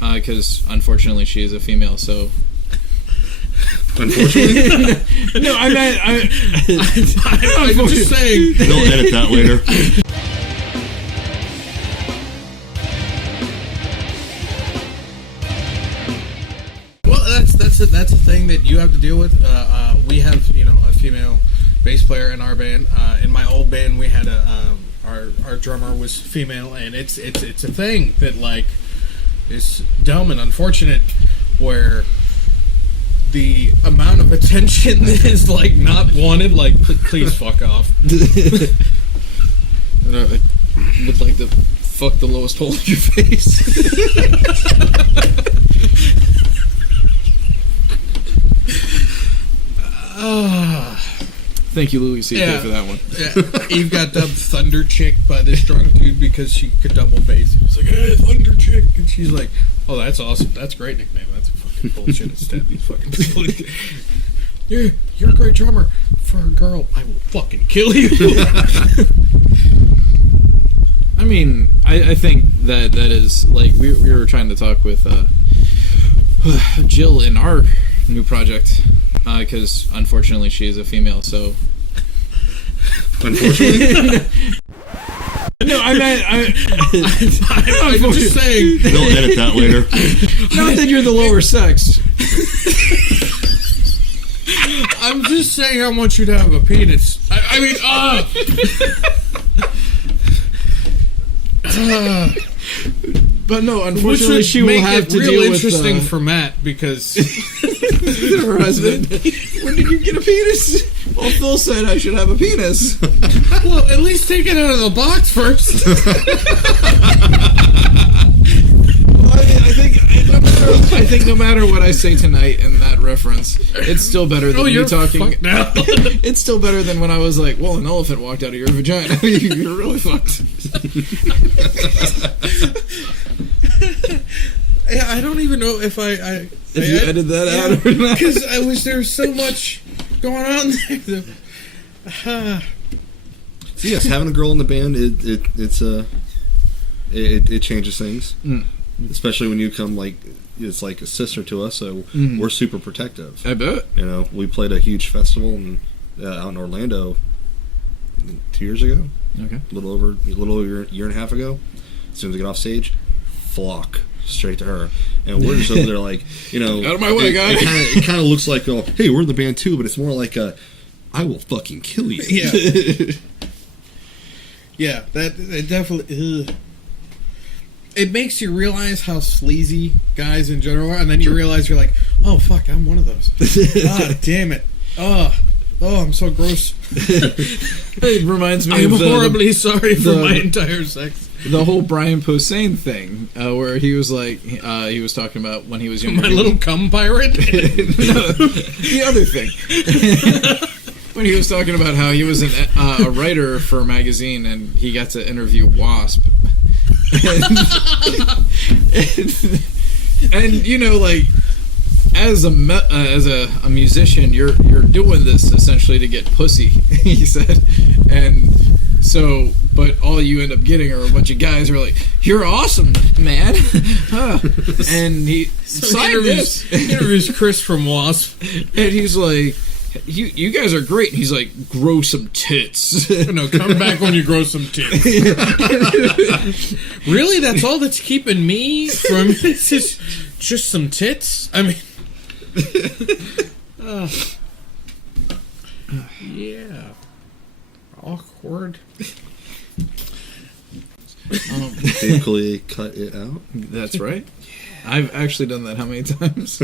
because unfortunately she is a female, so... Unfortunately? No, I meant... I'm just saying. They'll edit that later. Well, that's a thing that you have to deal with. We have, a female bass player in our band. In my old band, we had our drummer was female, and it's a thing that, like, is dumb and unfortunate, where the amount of attention that is, like, not wanted, like, please fuck off. I would like to fuck the lowest hole in your face. Thank you, Louis C.K. for that one. Yeah. Eve got dubbed Thunder Chick by this drunk dude because she could double bass. He was like, hey, Thunder Chick. And she's like, oh, that's awesome. That's a great nickname. That's fucking bullshit. Instead, these fucking people. You're a great drummer. For a girl, I will fucking kill you. I mean, I think that is, like, we were trying to talk with Jill in our new project, because unfortunately she is a female, so... Unfortunately? No, I meant... I'm just saying. They'll edit that later. Not that you're the lower sex. I'm just saying I want you to have a penis. But no, unfortunately, she will have to deal with... interesting for Matt, because... her husband. When did you get a penis? Well, Phil said I should have a penis. Well, at least take it out of the box first. I think no matter what I say tonight in that reference, it's still better than you talking. Now. It's still better than when I was like, well, an elephant walked out of your vagina. You're really fucked. I don't even know if if you edited that out or not. Because there's so much going on there. So yes, having a girl in the band, it changes things. Especially when you come, like, it's like a sister to us, so we're super protective. I bet. We played a huge festival out in Orlando 2 years ago. Okay. A little over a year and a half ago. As soon as we get off stage, flock straight to her, and we're just over there like, out of my way, guy. It kind of looks like, oh, hey, we're in the band too, but it's more like I will fucking kill you. Yeah. Yeah, that definitely. It makes you realize how sleazy guys in general are, and then you realize you're like, oh fuck, I'm one of those. Damn it. Oh, I'm so gross. It reminds me I'm of horribly sorry for my entire sex. The whole Brian Posehn thing, where he was like, he was talking about when he was younger. My little cum pirate? No, the other thing. When he was talking about how he was a writer for a magazine and he got to interview Wasp. And like, as a musician, you're doing this essentially to get pussy, he said. And so, but all you end up getting are a bunch of guys who are like, you're awesome, man. And he interviews Chris from Wasp, and he's like, you guys are great. And he's like, grow some tits. No, come back when you grow some tits. Really? That's all that's keeping me from just some tits? I mean... yeah. Awkward. Basically cut it out. That's right. I've actually done that how many times?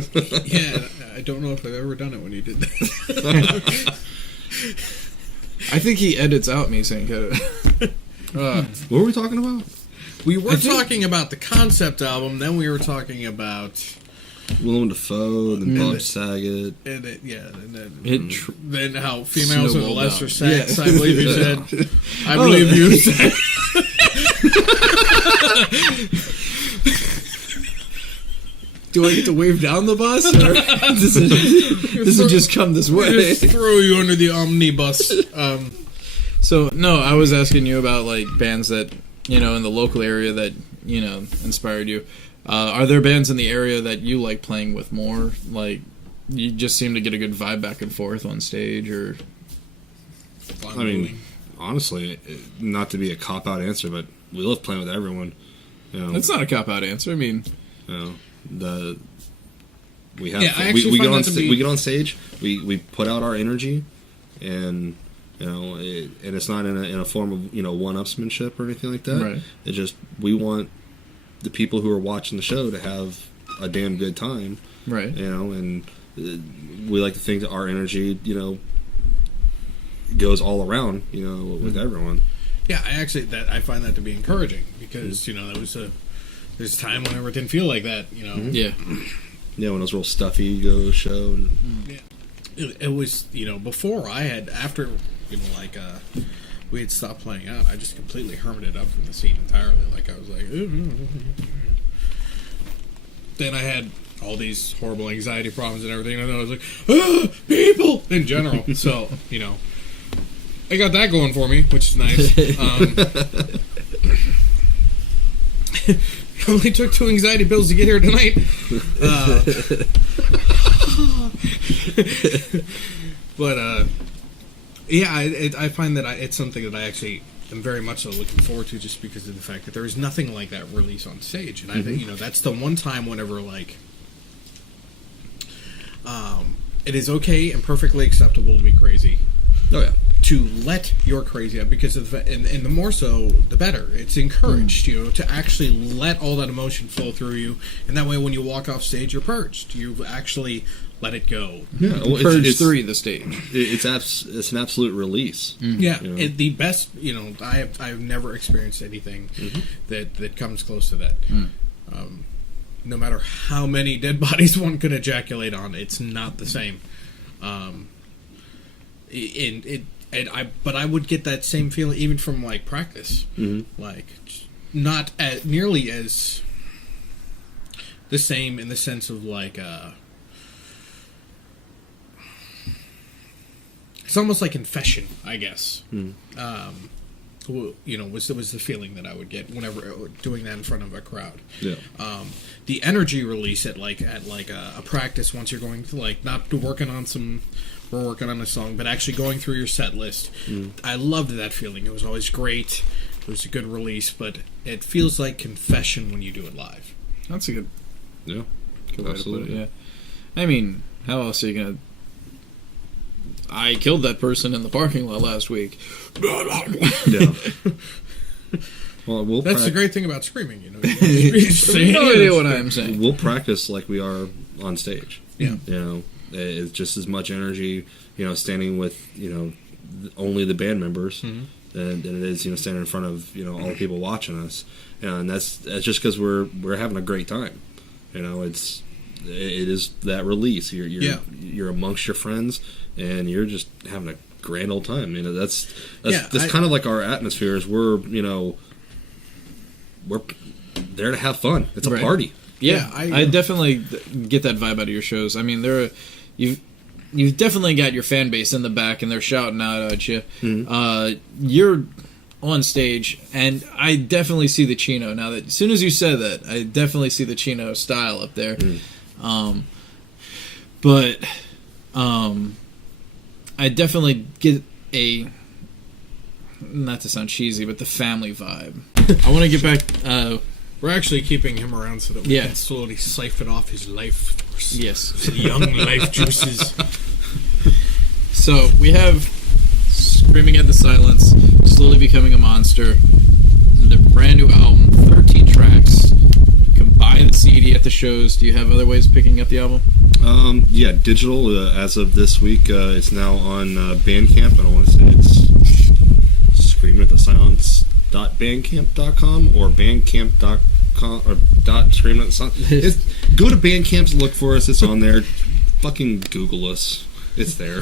Yeah, I don't know if I've ever done it when you did that. I think he edits out me saying cut it. What were we talking about? We were talking about the concept album, then we were talking about Willem Dafoe, then Bob Saget. And then how females are the lesser sex, yeah. I believe you said. I believe you said. Do I get to wave down the bus, or does it just come this way? Just throw you under the omnibus. So, no, I was asking you about, like, bands that, in the local area that, inspired you. Are there bands in the area that you like playing with more? Like, you just seem to get a good vibe back and forth on stage, or? I mean, honestly, not to be a cop-out answer, but we love playing with everyone. You know, That's not a cop-out answer. I mean, you know, we have I we actually get find on that to be- we get on stage, we put out our energy, and you know, and it's not in a form of, you know, one-upsmanship or anything like that. Right. It's just we want the people who are watching the show to have a damn good time, right. you know, and we like to think that our energy, you know, goes all around, you know, with everyone. Yeah, I find that to be encouraging because, you know, there's a time whenever it didn't feel like that, you know. Yeah. Yeah, when it was real stuffy, you go to a show. And, Yeah. It was, you know, after, you know, like, we had stopped playing out, I just completely hermited up from the scene entirely. Like, I was like, then I had all these horrible anxiety problems and everything, and then I was like, people in general. So, you know, I got that going for me, which is nice. It only took 2 anxiety pills to get here tonight. But yeah, I find that it's something that I actually am very much so looking forward to, just because of the fact that there is nothing like that release on stage, and I think, you know, that's the one time whenever, like, it is okay and perfectly acceptable to be crazy. oh yeah, To let your crazy out, because of and the more so, the better. It's encouraged, you know, to actually let all that emotion flow through you, and that way, when you walk off stage, you're purged. You've actually let it go. yeah. Well, Purge 3, the stage. It's an absolute release. Yeah, You know? the best. You know, I've never experienced anything that comes close to that. No matter how many dead bodies one can ejaculate on, it's not the same. But I would get that same feeling even from, like, practice. Like, not nearly as the same in the sense of, like, it's almost like confession, I guess. You know, was the feeling that I would get whenever doing that in front of a crowd. Yeah. The energy release at a practice, once you're going to, like, not working on we're working on a song, but actually going through your set list. I loved that feeling. It was always great. It was a good release, but it feels like confession when you do it live. That's a good Yeah. way to put it, Absolutely. yeah. I mean, how else are you going to... I killed that person in the parking lot last week. Yeah. Well, That's the great thing about screaming, you know. No idea what I'm saying. We'll practice like we are on stage. Yeah. You know, it's just as much energy, you know, standing with, you know, only the band members than it is, you know, standing in front of, you know, all the people watching us. You know, and that's just because we're having a great time. You know, it is that release. You're amongst your friends, and you're just having a grand old time. You know, that's kind of like our atmosphere. Is we're there to have fun. It's a Right. party. Yeah, I definitely get that vibe out of your shows. I mean, you've definitely got your fan base in the back, and they're shouting out at you. You're on stage, and I definitely see the chino. Now, that as soon as you said that, I definitely see the chino style up there. But I definitely get a, not to sound cheesy, but the family vibe. I want to get back... We're actually keeping him around so that we can slowly siphon off his life force. Yes. His young life juices. So, we have Screaming at the Silence, Slowly Becoming a Monster, the brand new album, 13 tracks. You can buy the CD at the shows. Do you have other ways of picking up the album? Yeah, digital, as of this week, it's now on Bandcamp, and I want to say it's screamingatthesilence.bandcamp.com or bandcamp.com or .screamingatthesilence. Go to Bandcamp and look for us. It's on there. Fucking Google us. It's there.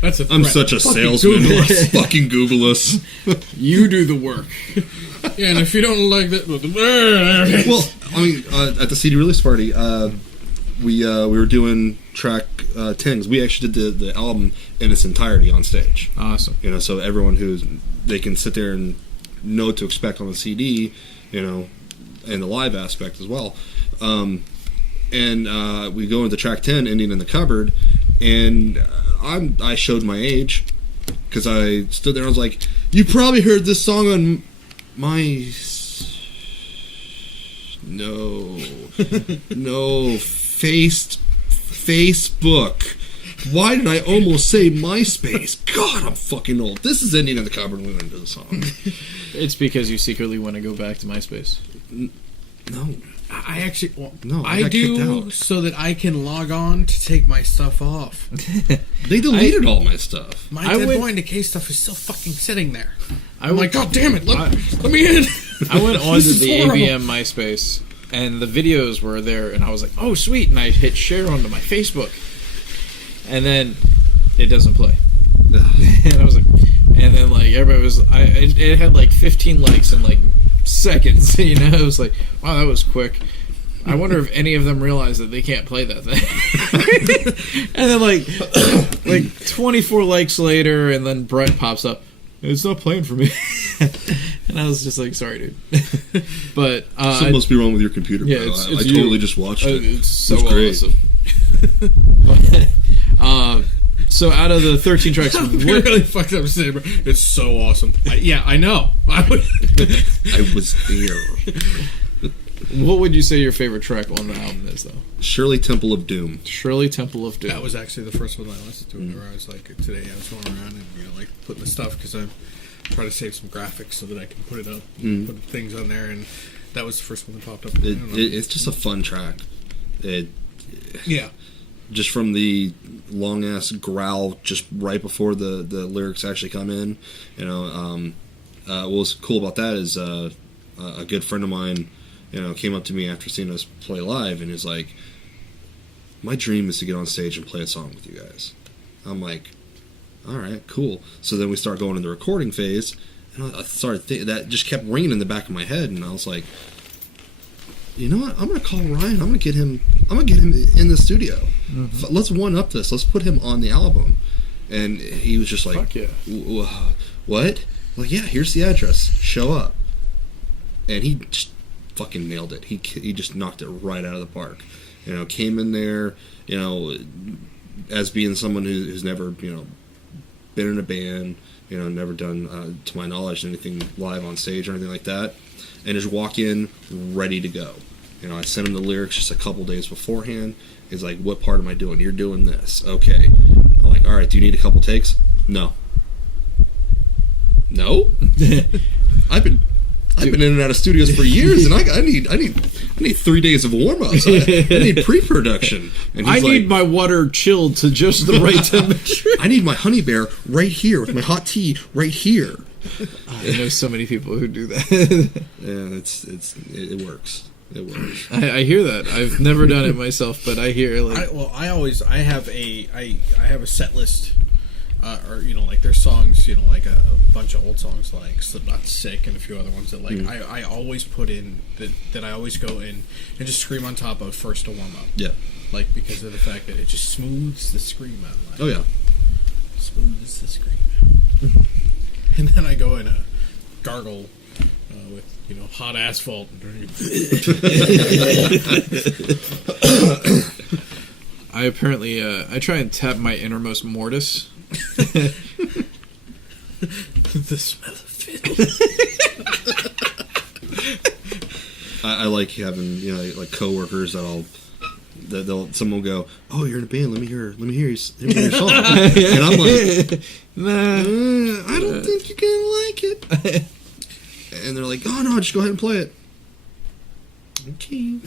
That's a threat. I'm such a salesman. Google us. Fucking Google us. You do the work. Yeah, and if you don't like that... Well, I mean, at the CD release party, we were doing track 10s. We actually did the album in its entirety on stage. Awesome. You know, so everyone they can sit there and know what to expect on the CD. You know, and the live aspect as well. And we go into track 10, Ending in the Cupboard, and I showed my age because I stood there and I was like, you probably heard this song on my Facebook. Why did I almost say MySpace? God, I'm fucking old. This is Ending in the Cupboard when we went into the song. It's because you secretly want to go back to MySpace. No. I actually, I got kicked do out. so that I can log on to take my stuff off. They deleted all my stuff. My Dead Boy and Decay stuff is still fucking sitting there. I'm would- like, God damn it, let me in. I went onto This is the horrible. ABM MySpace, and the videos were there, and I was like, oh, sweet, and I hit share onto my Facebook. And then it doesn't play. And I was like, and then like everybody was, it had like 15 likes in like seconds, you know. It was like, wow, that was quick. I wonder if any of them realize that they can't play that thing. And then like 24 likes later, and then Brett pops up. It's not playing for me. And I was just like, sorry, dude. But Something must be wrong with your computer, bro. yeah, it's I you. totally just watched it. It's so It was great. awesome. So out of the 13 tracks, You're really fucked up to say, bro. It's so awesome. I know. I was there. what would you say your favorite track on the album is, though? Shirley Temple of Doom. Shirley Temple of Doom. That was actually the first one I listened to. Whenever I was like, today I was going around and like putting the stuff because I'm trying to save some graphics so that I can put it up, put things on there, and that was the first one that popped up. It's just a fun track. Yeah. Just from the long ass growl just right before the lyrics actually come in, you know. What's cool about that is a good friend of mine, you know, came up to me after seeing us play live and is like, my dream is to get on stage and play a song with you guys. I'm like, all right, cool. So then we start going in the recording phase, and I started that just kept ringing in the back of my head, and I was like, you know what? I'm gonna call Ryan. I'm gonna get him in the studio. Mm-hmm. Let's one up this. Let's put him on the album. And he was just like, fuck yeah. What? Like, yeah, here's the address. Show up. And he just fucking nailed it. He just knocked it right out of the park. You know, came in there, you know, as being someone who's never, you know, been in a band, you know, never done, to my knowledge, anything live on stage or anything like that, and just walk in ready to go. You know, I sent him the lyrics just a couple days beforehand. He's like, what part am I doing? You're doing this. Okay. I'm like, all right, do you need a couple takes? No. I've been in and out of studios for years, and I need 3 days of warm ups. I need pre-production. And I he's need like, my water chilled to just the right temperature. I need my honey bear right here with my hot tea right here. I know so many people who do that. Yeah, it works. It works. I hear that. I've never done it myself, but I hear like I have a set list, or you know, like there's songs, you know, like a bunch of old songs like Slipknot's Sick and a few other ones that like I always put in that I always go in and just scream on top of first to warm up. Yeah. Like because of the fact that it just smooths the scream out. Like, Oh yeah. smooths the scream. And then I go in a gargle with, you know, hot asphalt. I apparently I try and tap my innermost mortis. The smell of fiddle. I like having, you know, like coworkers someone will go, oh, you're in a band, let me hear your song. And I'm like, Nah. I don't think you're gonna like it. And they're like, oh no, just go ahead and play it. Okay.